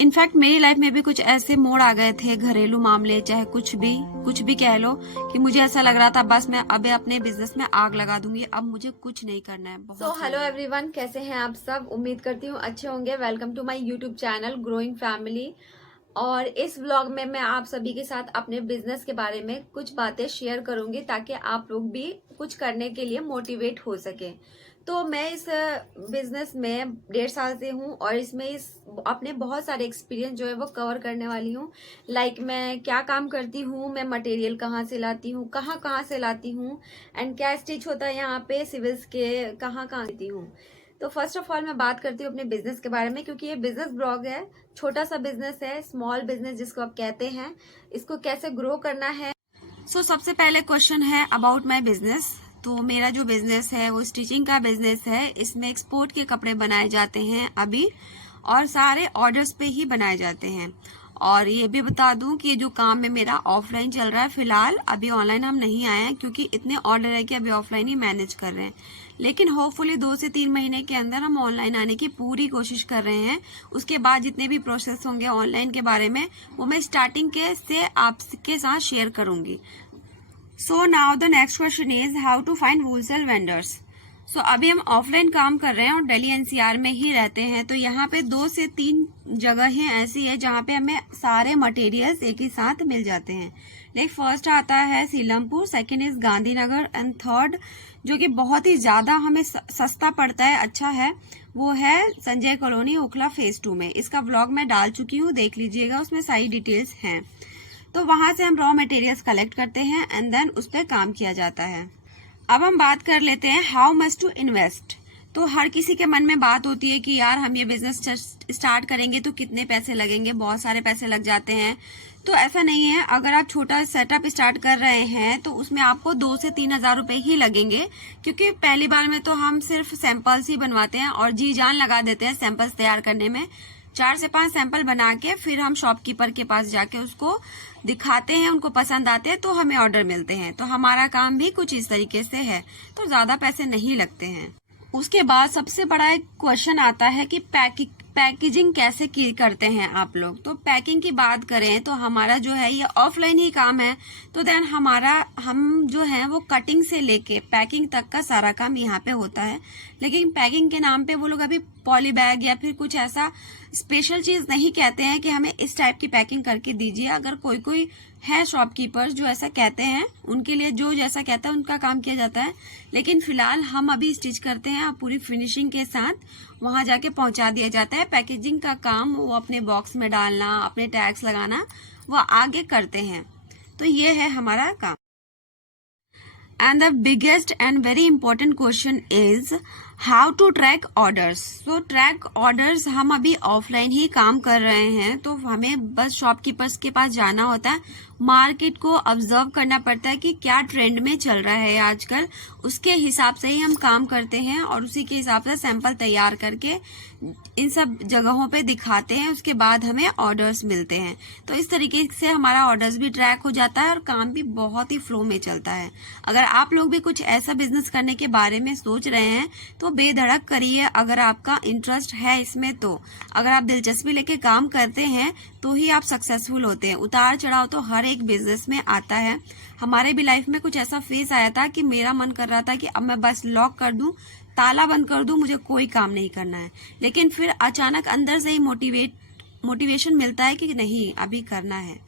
In fact मेरी life में भी कुछ ऐसे मोड़ आ गए थे, घरेलू मामले चाहे कुछ भी कह लो, कि मुझे ऐसा लग रहा था बस मैं अभी अपने बिजनेस में आग लगा दूंगी, अब मुझे कुछ नहीं करना है। बहुत हेलो एवरीवन, कैसे हैं आप सब। उम्मीद करती हूँ अच्छे होंगे। Welcome to my YouTube channel growing family. और इस व्लॉग में मैं आप सभी के साथ अपने बिजनेस के बारे में कुछ बातें शेयर करूंगी ताकि आप लोग भी कुछ करने के लिए मोटिवेट हो सके। तो मैं इस बिजनेस में 1.5 साल से हूँ और इसमें अपने बहुत सारे एक्सपीरियंस जो है वो कवर करने वाली हूँ। लाइक मैं क्या काम करती हूँ, मैं मटेरियल कहाँ से लाती हूँ, कहाँ कहाँ से लाती हूँ, एंड क्या स्टिच होता है यहाँ पे, सिविल्स के कहाँ कहाँ लेती हूँ। तो फर्स्ट ऑफ ऑल मैं बात करती हूँ अपने बिजनेस के बारे में, क्योंकि ये बिजनेस ब्लॉग है, छोटा सा बिजनेस है, स्मॉल बिजनेस जिसको आप कहते हैं। इसको कैसे ग्रो करना है। सबसे पहले क्वेश्चन है अबाउट माय बिजनेस। तो मेरा जो बिजनेस है वो स्टिचिंग का बिजनेस है। इसमें एक्सपोर्ट के कपड़े बनाए जाते हैं अभी, और सारे ऑर्डर्स पे ही बनाए जाते हैं। और ये भी बता दूं कि जो काम है मेरा ऑफलाइन चल रहा है फिलहाल, अभी ऑनलाइन हम नहीं आए हैं क्योंकि इतने ऑर्डर है कि अभी ऑफलाइन ही मैनेज कर रहे हैं। लेकिन होपफुली 2 से 3 महीने के अंदर हम ऑनलाइन आने की पूरी कोशिश कर रहे हैं। उसके बाद जितने भी प्रोसेस होंगे ऑनलाइन के बारे में वो मैं स्टार्टिंग के से आपके साथ शेयर करूंगी। So now the next question is how to find wholesale vendors. अभी हम ऑफलाइन काम कर रहे हैं और दिल्ली एनसीआर में ही रहते हैं। तो यहाँ पे 2 से 3 जगहें ऐसी है जहाँ पे हमें सारे मटेरियल्स एक ही साथ मिल जाते हैं। लाइक फर्स्ट आता है Seelampur, second is Gandhinagar, and third जो कि बहुत ही ज्यादा हमें सस्ता पड़ता है, अच्छा है, वो है संजय कॉलोनी, ओखला फेज 2 में। इसका व्लॉग मैं डाल चुकी हूँ, देख लीजिएगा, उसमें सारी डिटेल्स हैं। तो वहां से हम रॉ मटेरियल्स कलेक्ट करते हैं एंड देन उस पर काम किया जाता है। अब हम बात कर लेते हैं हाउ मच टू इन्वेस्ट। तो हर किसी के मन में बात होती है कि यार हम ये बिजनेस स्टार्ट करेंगे तो कितने पैसे लगेंगे, बहुत सारे पैसे लग जाते हैं। तो ऐसा नहीं है, अगर आप छोटा सेटअप स्टार्ट कर रहे हैं तो उसमें आपको 2 से 3 हजार रुपए ही लगेंगे, क्योंकि पहली बार में तो हम सिर्फ सैंपल्स ही बनवाते हैं और जी जान लगा देते हैं सैंपल्स तैयार करने में। 4 से 5 सैंपल बना के फिर हम शॉपकीपर के पास जाके उसको दिखाते हैं, उनको पसंद आते हैं तो हमें ऑर्डर मिलते हैं। तो हमारा काम भी कुछ इस तरीके से है, तो ज्यादा पैसे नहीं लगते हैं। उसके बाद सबसे बड़ा एक क्वेश्चन आता है कि पैकेजिंग कैसे करते हैं आप लोग। तो पैकिंग की बात करें तो हमारा जो है ये ऑफलाइन ही काम है। तो देन हम जो है वो कटिंग से लेके पैकिंग तक का सारा काम यहाँ पे होता है। लेकिन पैकिंग के नाम पे वो लोग अभी पॉली बैग या फिर कुछ ऐसा स्पेशल चीज नहीं कहते हैं कि हमें इस टाइप की पैकिंग करके दीजिए। अगर कोई है शॉपकीपर्स जो ऐसा कहते हैं, उनके लिए जो जैसा कहता है उनका काम किया जाता है। लेकिन फिलहाल हम अभी स्टिच करते हैं और पूरी फिनिशिंग के साथ वहां जाके पहुंचा दिया जाता है। पैकेजिंग का काम वो अपने बॉक्स में डालना, अपने टैग्स लगाना, वो आगे करते हैं। तो ये है हमारा काम। And the biggest and very important question is how to track orders. So track orders हम अभी ऑफलाइन ही काम कर रहे हैं, तो हमें बस शॉपकीपर्स के पास जाना होता है, मार्केट को ऑब्जर्व करना पड़ता है कि क्या ट्रेंड में चल रहा है आजकल, उसके हिसाब से ही हम काम करते हैं और उसी के हिसाब से सैंपल तैयार करके इन सब जगहों पे दिखाते हैं। उसके बाद हमें ऑर्डर्स मिलते हैं। तो इस तरीके से हमारा ऑर्डर्स भी ट्रैक हो जाता है और काम भी बहुत ही फ्लो में चलता है। अगर आप लोग भी कुछ ऐसा बिजनेस करने के बारे में सोच रहे हैं तो बेधड़क करिए, अगर आपका इंटरेस्ट है इसमें। तो अगर आप दिलचस्पी लेके काम करते हैं तो ही आप सक्सेसफुल होते हैं। उतार चढ़ाव तो हर एक बिजनेस में आता है। हमारे भी लाइफ में कुछ ऐसा फेज आया था कि मेरा मन कर रहा था कि अब मैं बस लॉक कर दूं, ताला बंद कर दूं, मुझे कोई काम नहीं करना है। लेकिन फिर अचानक अंदर से ही मोटिवेशन मिलता है कि नहीं, अभी करना है।